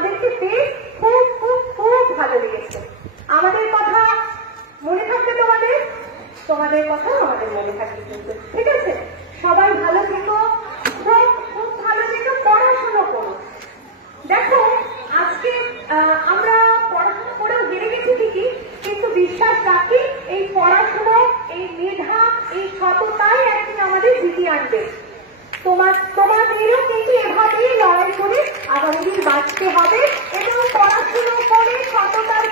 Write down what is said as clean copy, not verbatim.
তোমাদেরকে পেয়ে খুব খুব খুব ভালো লেগেছে। আমাদের কথা মনে থাকবে তোমাদের, তোমাদের কথা আমাদের মনে থাকবে কিন্তু, ঠিক আছে? সবাই ভালো থেকো, খুব খুব ভালো থেকো, পড়াশোনা করো। দেখো আজকে আমরা পড়াশোনা করেও বেড়ে গেছি ঠিকই, কিন্তু বিশ্বাস রাখি এই পড়াশোনা, এই মেধা, এই সততাই একদিন আমাদের জিতিয়ে আনবে। তোমাদেরও কিন্তু এভাবেই লড়াই করে আগামী দিন বাঁচতে হবে এবং পড়াশোনা করে সততার